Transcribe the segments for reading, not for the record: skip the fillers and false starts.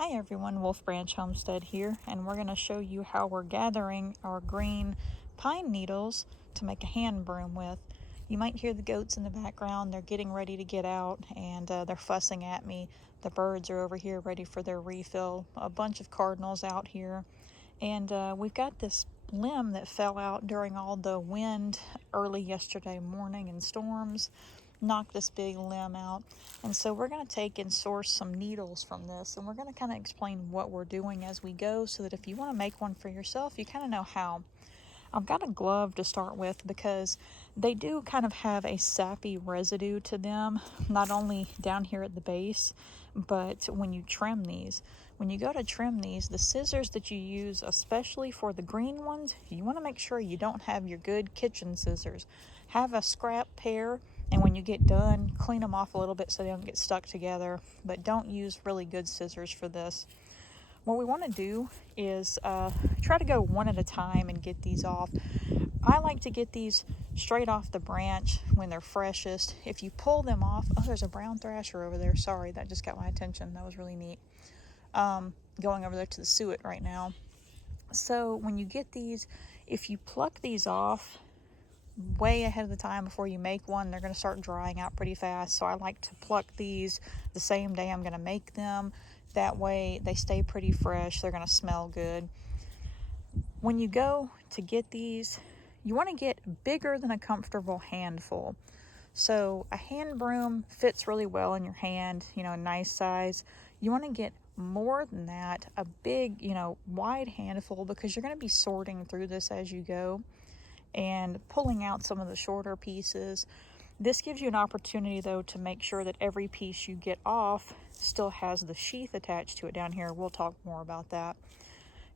Hi everyone, Wolf Branch Homestead here, and we're going to show you how we're gathering our green pine needles to make a hand broom with. You might hear the goats in the background. They're getting ready to get out, and they're fussing at me. The birds are over here ready for their refill. A bunch of cardinals out here, and we've got this limb that fell out during all the wind early yesterday morning and storms. Knocked this big limb out, and so we're going to take and source some needles from this, and we're going to kind of explain what we're doing as we go so that if you want to make one for yourself, you kind of know how. I've got a glove to start with because they do kind of have a sappy residue to them, not only down here at the base, but when you trim these. When you go to trim these, the scissors that you use, especially for the green ones, you want to make sure you don't have your good kitchen scissors. Have a scrap pair, and when you get done, clean them off a little bit so they don't get stuck together, but don't use really good scissors for this. What we want to do is try to go one at a time and get these off. I like to get these straight off the branch when they're freshest. If you pull them off, oh, there's a brown thrasher over there. Sorry, that just got my attention. That was really neat. Going over there to the suet right now. So when you get these, if you pluck these off way ahead of the time before you make one, they're going to start drying out pretty fast. So I like to pluck these the same day I'm going to make them. That way they stay pretty fresh. They're going to smell good. When you go to get these, you want to get bigger than a comfortable handful. So a hand broom fits really well in your hand, a nice size. You want to get more than that, a big, wide handful, because you're going to be sorting through this as you go and pulling out some of the shorter pieces. This gives you an opportunity, though, to make sure that every piece you get off still has the sheath attached to it down here. We'll talk more about that.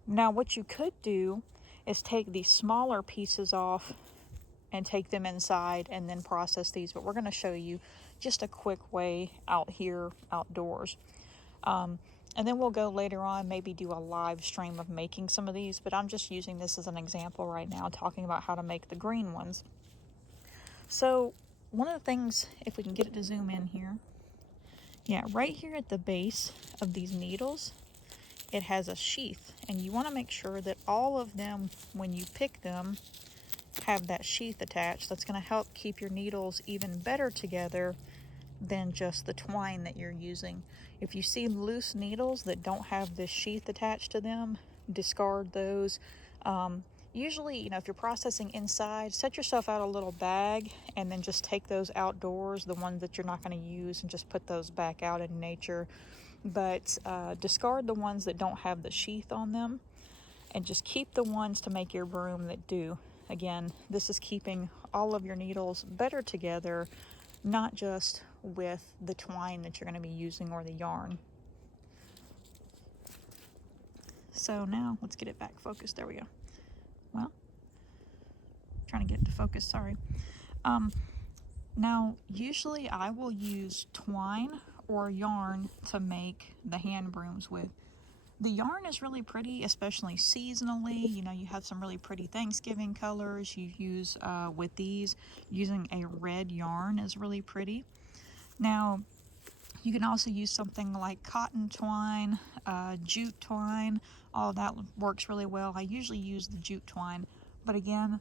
Now, what you could do is take these smaller pieces off and take them inside and then process these, but we're going to show you just a quick way out here outdoors. And then we'll go later on, maybe do a live stream of making some of these, but I'm just using this as an example right now, talking about how to make the green ones. So one of the things, if we can get it to zoom in here, right here at the base of these needles, it has a sheath, and you want to make sure that all of them, when you pick them, have that sheath attached. That's going to help keep your needles even better together than just the twine that you're using. If you see loose needles that don't have this sheath attached to them, discard those. Usually, if you're processing inside, set yourself out a little bag and then just take those outdoors, the ones that you're not going to use, and just put those back out in nature. But discard the ones that don't have the sheath on them and just keep the ones to make your broom that do. Again, this is keeping all of your needles better together, not just with the twine that you're going to be using or the yarn. So now let's get it back focused. There we go. Well, trying to get it to focus, sorry. Now, usually I will use twine or yarn to make the hand brooms with. The yarn is really pretty, especially seasonally. You have some really pretty Thanksgiving colors you use with these. Using a red yarn is really pretty. Now, you can also use something like cotton twine, jute twine. All of that works really well. I usually use the jute twine, but again,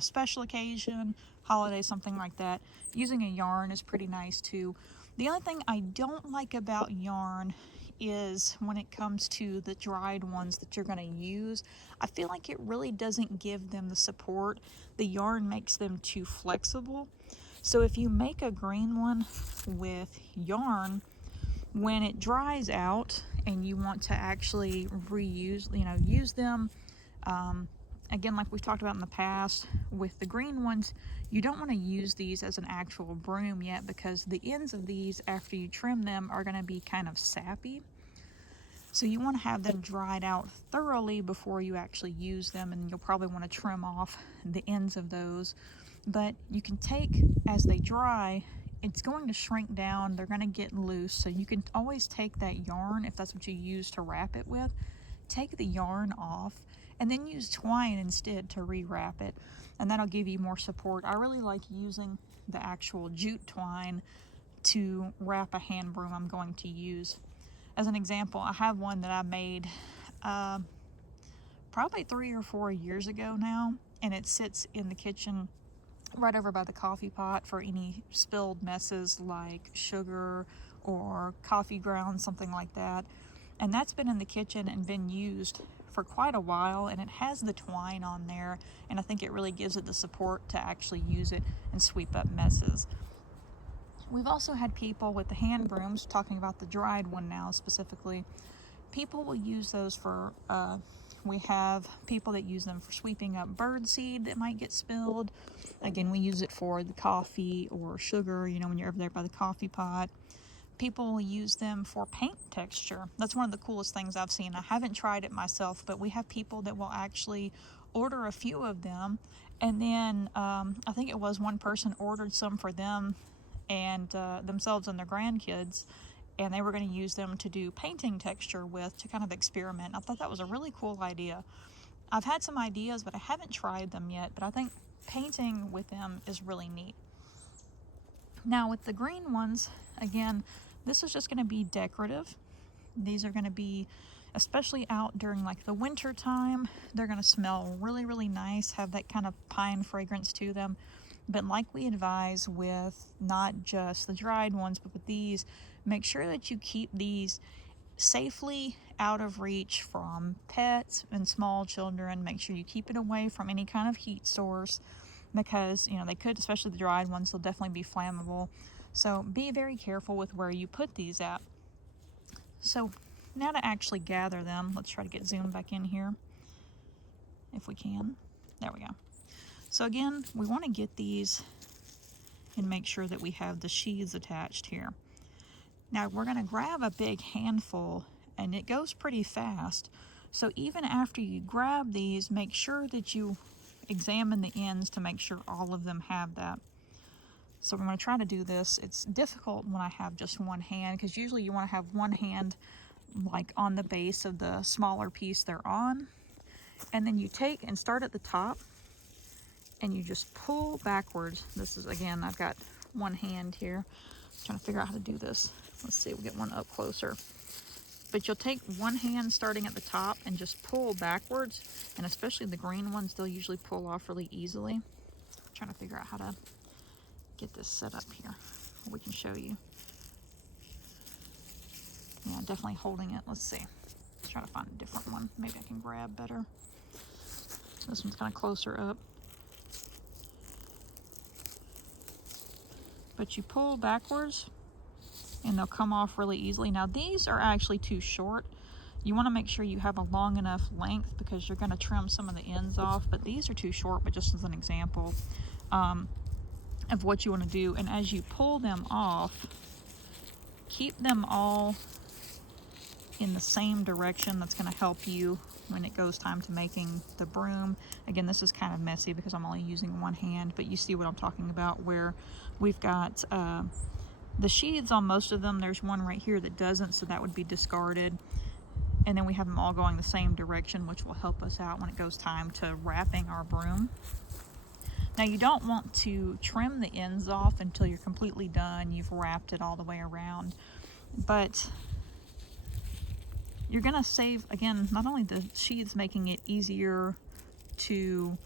special occasion, holiday, something like that, using a yarn is pretty nice too. The only thing I don't like about yarn is when it comes to the dried ones that you're going to use, I feel like it really doesn't give them the support. The yarn makes them too flexible. So if you make a green one with yarn, when it dries out and you want to actually reuse, use them, again, like we've talked about in the past, with the green ones, you don't want to use these as an actual broom yet, because the ends of these, after you trim them, are going to be kind of sappy. So you want to have them dried out thoroughly before you actually use them, and you'll probably want to trim off the ends of those. But you can take, as they dry, it's going to shrink down, they're going to get loose, so you can always take that yarn, if that's what you use to wrap it with, take the yarn off and then use twine instead to rewrap it, and that'll give you more support. I really like using the actual jute twine to wrap a hand broom I'm going to use. As an example, I have one that I made probably 3 or 4 years ago now, and it sits in the kitchen right over by the coffee pot for any spilled messes like sugar or coffee grounds, something like that. And that's been in the kitchen and been used for quite a while, and it has the twine on there, and I think it really gives it the support to actually use it and sweep up messes. We've also had people with the hand brooms, talking about the dried one now specifically. People will use those for, we have people that use them for sweeping up bird seed that might get spilled. Again, we use it for the coffee or sugar, you know, when you're over there by the coffee pot. People will use them for paint texture. That's one of the coolest things I've seen. I haven't tried it myself, but we have people that will actually order a few of them, and then I think it was one person ordered some for them and themselves and their grandkids, and they were going to use them to do painting texture with, to kind of experiment. I thought that was a really cool idea. I've had some ideas, but I haven't tried them yet, but I think painting with them is really neat. Now with the green ones, again, this is just going to be decorative. These are going to be, especially out during like the winter time, they're going to smell really, really nice, have that kind of pine fragrance to them. But like we advise with not just the dried ones, but with these, make sure that you keep these safely out of reach from pets and small children. Make sure you keep it away from any kind of heat source, because, you know, they could, especially the dried ones, they'll definitely be flammable. So be very careful with where you put these at. So now to actually gather them, let's try to get zoomed back in here if we can. There we go. So again, we want to get these and make sure that we have the sheaths attached here. Now we're going to grab a big handful, and it goes pretty fast. So even after you grab these, make sure that you examine the ends to make sure all of them have that. So we're going to try to do this. It's difficult when I have just one hand, because usually you want to have one hand like on the base of the smaller piece they're on, and then you take and start at the top and you just pull backwards. This is, again, I've got one hand here. I'm trying to figure out how to do this. Let's see, we'll get one up closer. But you'll take one hand starting at the top and just pull backwards, and especially the green ones, they'll usually pull off really easily. I'm trying to figure out how to get this set up here. We can show you. Yeah, definitely holding it. Let's see. Let's try to find a different one. Maybe I can grab better. This one's kind of closer up. But you pull backwards and they'll come off really easily. Now these are actually too short. You want to make sure you have a long enough length, because you're going to trim some of the ends off, but these are too short. But just as an example of what you want to do, and as you pull them off, keep them all in the same direction. That's going to help you when it goes time to making the broom. Again, this is kind of messy because I'm only using one hand, but you see what I'm talking about, where we've got the sheaths on most of them. There's one right here that doesn't, so that would be discarded. And then we have them all going the same direction, which will help us out when it goes time to wrapping our broom. Now you don't want to trim the ends off until you're completely done. You've wrapped it all the way around. But you're going to save, again, not only the sheaths making it easier to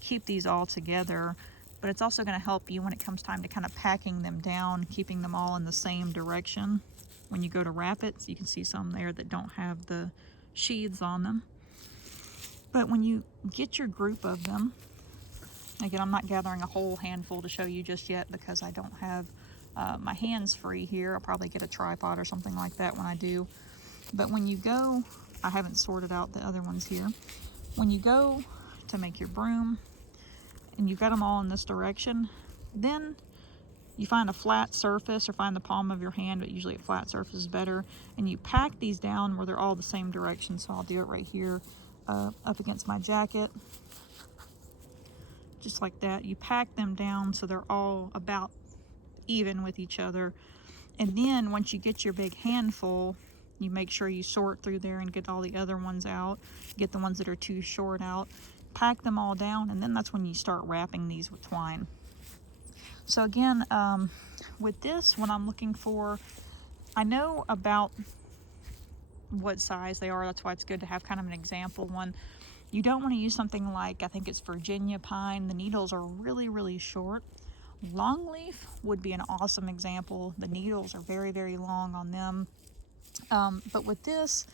keep these all together, but it's also going to help you when it comes time to kind of packing them down, keeping them all in the same direction when you go to wrap it. So you can see some there that don't have the sheaths on them. But when you get your group of them, again, I'm not gathering a whole handful to show you just yet because I don't have my hands free here. I'll probably get a tripod or something like that when I do. But when you go, I haven't sorted out the other ones here. When you go to make your broom and you've got them all in this direction, then you find a flat surface or find the palm of your hand, but usually a flat surface is better. And you pack these down where they're all the same direction. So I'll do it right here up against my jacket. Just like that. You pack them down so they're all about even with each other. And then once you get your big handful, you make sure you sort through there and get all the other ones out, get the ones that are too short out, pack them all down, and then that's when you start wrapping these with twine. So again, with this, what I'm looking for, I know about what size they are. That's why it's good to have kind of an example one. You don't want to use something like, I think it's Virginia pine. The needles are really, really short. Longleaf would be an awesome example. The needles are very, very long on them. But with this,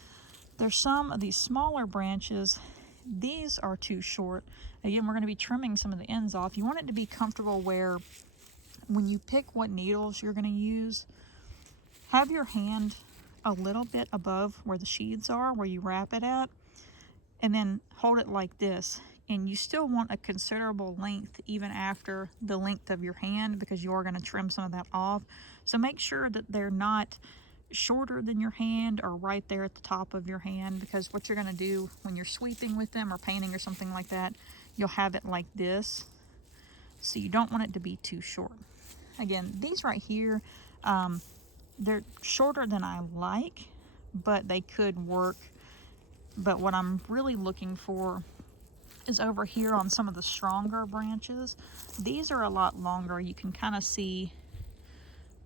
there's some of these smaller branches. These are too short. Again, we're going to be trimming some of the ends off. You want it to be comfortable where when you pick what needles you're going to use, have your hand a little bit above where the sheaths are, where you wrap it at, and then hold it like this. And you still want a considerable length even after the length of your hand, because you are going to trim some of that off. So make sure that they're not shorter than your hand or right there at the top of your hand, because what you're going to do when you're sweeping with them or painting or something like that, you'll have it like this. So you don't want it to be too short. Again, these right here, they're shorter than I like, but they could work. But what I'm really looking for is over here on some of the stronger branches. These are a lot longer. You can kind of see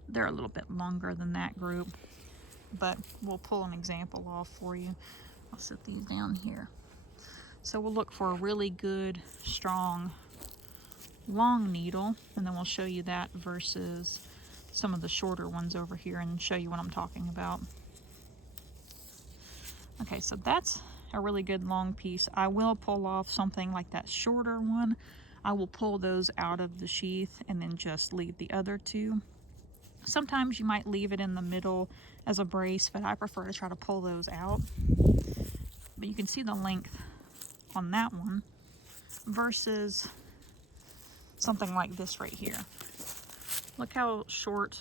they're a little bit longer than that group, but we'll pull an example off for you. I'll set these down here. So we'll look for a really good, strong, long needle, and then we'll show you that versus some of the shorter ones over here and show you what I'm talking about. Okay, so that's a really good long piece. I will pull off something like that shorter one. I will pull those out of the sheath and then just leave the other two. Sometimes you might leave it in the middle as a brace, but I prefer to try to pull those out. But you can see the length on that one versus something like this right here. Look how short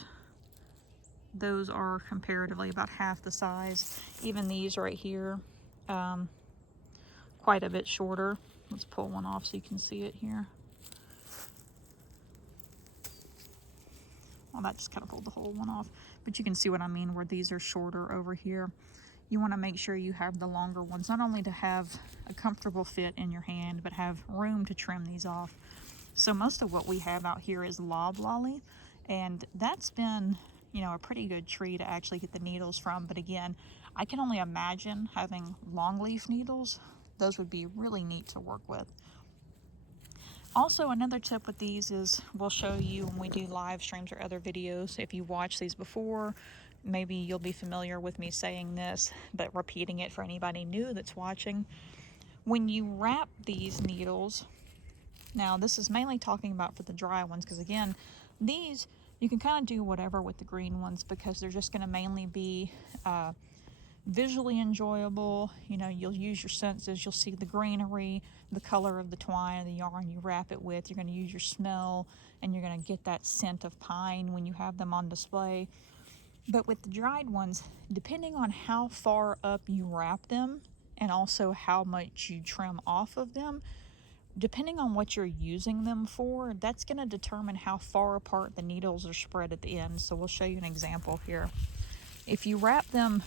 those are comparatively, about half the size. Even these right here, quite a bit shorter. Let's pull one off so you can see it here. Well, that just kind of pulled the whole one off, but you can see what I mean, where these are shorter over here. You want to make sure you have the longer ones, not only to have a comfortable fit in your hand, but have room to trim these off. So most of what we have out here is loblolly, and that's been, you know, a pretty good tree to actually get the needles from. But again, I can only imagine having longleaf needles. Those would be really neat to work with. Also, another tip with these is we'll show you when we do live streams or other videos. If you watch these before, maybe you'll be familiar with me saying this, but repeating it for anybody new that's watching. When you wrap these needles, now this is mainly talking about for the dry ones, because again, these you can kind of do whatever with the green ones, because they're just going to mainly be visually enjoyable. You know, you'll use your senses, you'll see the greenery, the color of the twine, the yarn you wrap it with. You're going to use your smell, and you're going to get that scent of pine when you have them on display. But with the dried ones, depending on how far up you wrap them and also how much you trim off of them, depending on what you're using them for, that's going to determine how far apart the needles are spread at the end. So we'll show you an example here. If you wrap them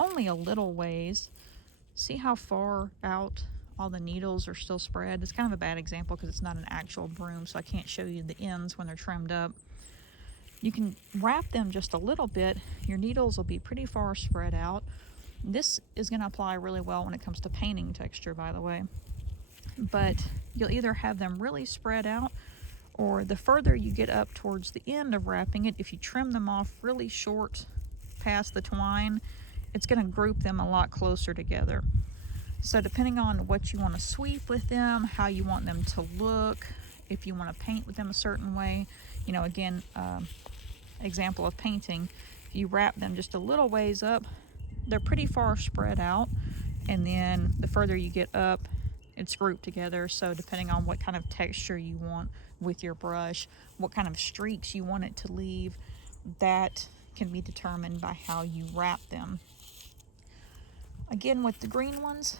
only a little ways, see how far out all the needles are still spread. It's kind of a bad example because it's not an actual broom, so I can't show you the ends when they're trimmed up. You can wrap them just a little bit. Your needles will be pretty far spread out. This is going to apply really well when it comes to painting texture, by the way. But you'll either have them really spread out, or the further you get up towards the end of wrapping it, if you trim them off really short past the twine, it's going to group them a lot closer together. So depending on what you want to sweep with them, how you want them to look, if you want to paint with them a certain way, you know, again, example of painting, if you wrap them just a little ways up, they're pretty far spread out, and then the further you get up, it's grouped together. So depending on what kind of texture you want with your brush, what kind of streaks you want it to leave, that can be determined by how you wrap them. Again, with the green ones,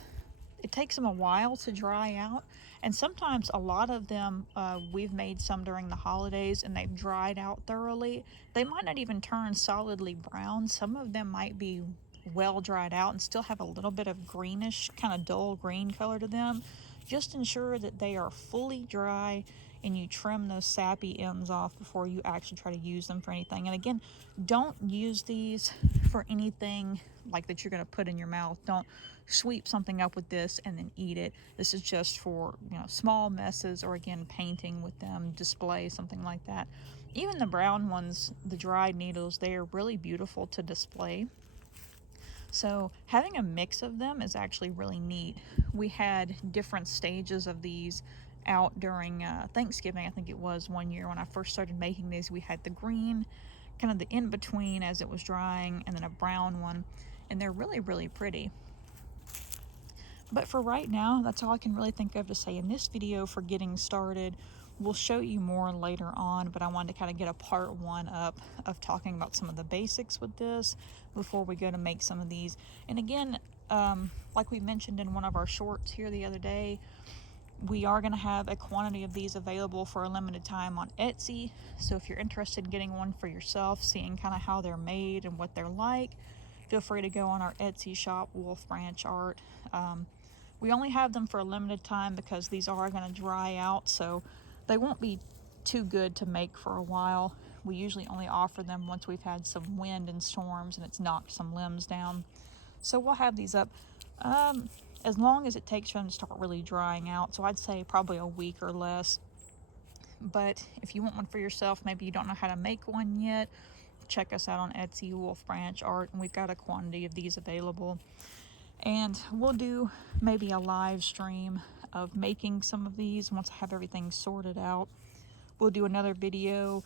it takes them a while to dry out, and sometimes a lot of them, we've made some during the holidays and they've dried out thoroughly. They might not even turn solidly brown. Some of them might be well dried out and still have a little bit of greenish, kind of dull green color to them. Just ensure that they are fully dry and you trim those sappy ends off before you actually try to use them for anything. And again, don't use these for anything like that you're going to put in your mouth. Don't sweep something up with this and then eat it. This is just for, you know, small messes, or again, painting with them, display, something like that. Even the brown ones, the dried needles, they are really beautiful to display. So having a mix of them is actually really neat. We had different stages of these out during Thanksgiving. I think it was one year when I first started making these. We had the green, kind of the in-between as it was drying, and then a brown one, and they're really, really pretty. But for right now, that's all I can really think of to say in this video for getting started. We'll show you more later on, but I wanted to kind of get a part one up of talking about some of the basics with this before we go to make some of these. And again, like we mentioned in one of our shorts here the other day, we are going to have a quantity of these available for a limited time on Etsy. So if you're interested in getting one for yourself, seeing kind of how they're made and what they're like, feel free to go on our Etsy shop, Wolf Branch Art. We only have them for a limited time because these are going to dry out, so they won't be too good to make for a while. We usually only offer them once we've had some wind and storms and it's knocked some limbs down. So we'll have these up as long as it takes for them to start really drying out. So I'd say probably a week or less. But if you want one for yourself, maybe you don't know how to make one yet, check us out on Etsy, Wolf Branch Art, and we've got a quantity of these available. And we'll do maybe a live stream of making some of these once I have everything sorted out. We'll do another video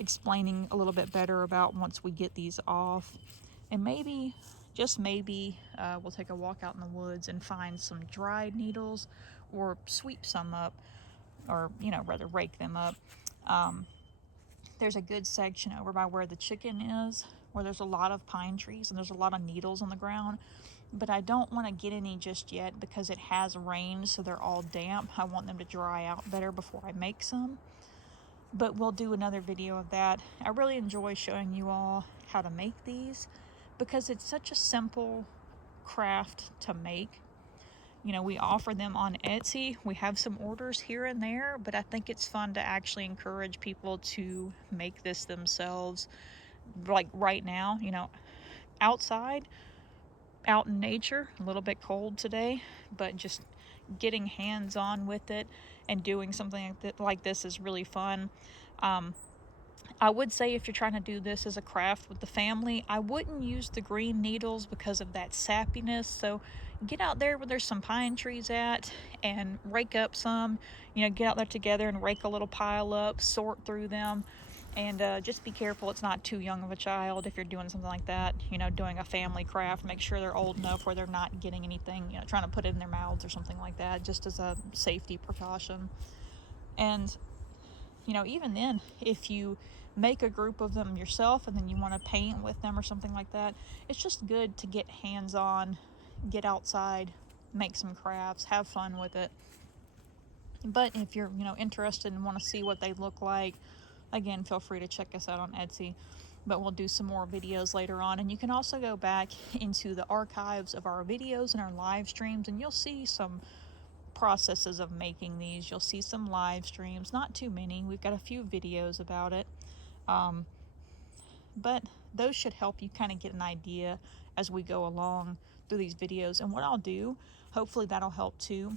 explaining a little bit better about once we get these off. And maybe, just maybe, we'll take a walk out in the woods and find some dried needles, or sweep some up, or, you know, rather rake them up. There's a good section over by where the chicken is, where there's a lot of pine trees and there's a lot of needles on the ground, but I don't want to get any just yet because it has rained, so they're all damp. I want them to dry out better before I make some, but we'll do another video of that. I really enjoy showing you all how to make these because it's such a simple craft to make. You know, we offer them on Etsy. We have some orders here and there, but I think it's fun to actually encourage people to make this themselves. Like right now, you know, outside, out in nature, a little bit cold today, but just getting hands-on with it and doing something like this is really fun. I would say if you're trying to do this as a craft with the family, I wouldn't use the green needles because of that sappiness. So get out there where there's some pine trees at and rake up some, you know, get out there together and rake a little pile up, sort through them, and just be careful it's not too young of a child if you're doing something like that, you know, doing a family craft. Make sure they're old enough where they're not getting anything, you know, trying to put it in their mouths or something like that, just as a safety precaution. And you know, even then, if you make a group of them yourself and then you want to paint with them or something like that, it's just good to get hands-on, get outside, make some crafts, have fun with it. But if you're, you know, interested and want to see what they look like, again, feel free to check us out on Etsy. But we'll do some more videos later on. And you can also go back into the archives of our videos and our live streams, and you'll see some processes of making these. You'll see some live streams, not too many. We've got a few videos about it, but those should help you kind of get an idea as we go along through these videos. And what I'll do, hopefully that'll help too,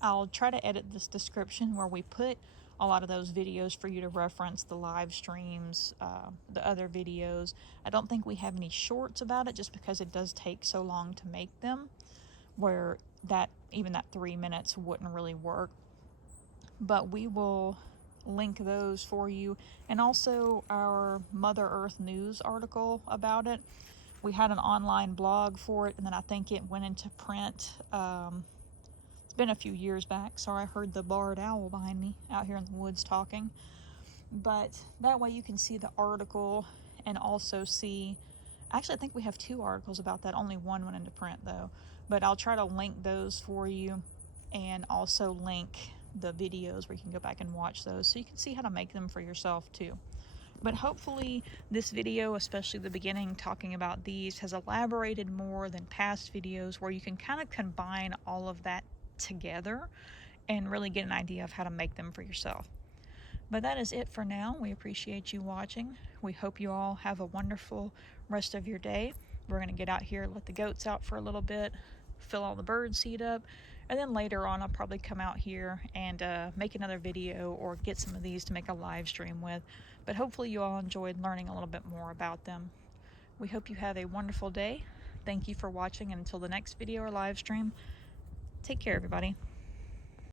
I'll try to edit this description where we put a lot of those videos for you to reference, the live streams, the other videos. I don't think we have any shorts about it just because it does take so long to make them, where that even that 3 minutes wouldn't really work. But we will link those for you, and also our Mother Earth News article about it. We had an online blog for it, and then I think it went into print. It's been a few years back. Sorry, I heard the barred owl behind me out here in the woods talking. But that way you can see the article and also see, actually I think we have 2 articles about that. Only one went into print though. But I'll try to link those for you, and also link the videos where you can go back and watch those so you can see how to make them for yourself too. But hopefully this video, especially the beginning talking about these, has elaborated more than past videos where you can kind of combine all of that together and really get an idea of how to make them for yourself. But that is it for now. We appreciate you watching. We hope you all have a wonderful rest of your day. We're going to get out here, let the goats out for a little bit, fill all the bird seed up, and then later on I'll probably come out here and make another video or get some of these to make a live stream with. But hopefully you all enjoyed learning a little bit more about them. We hope you have a wonderful day. Thank you for watching, and until the next video or live stream, take care everybody.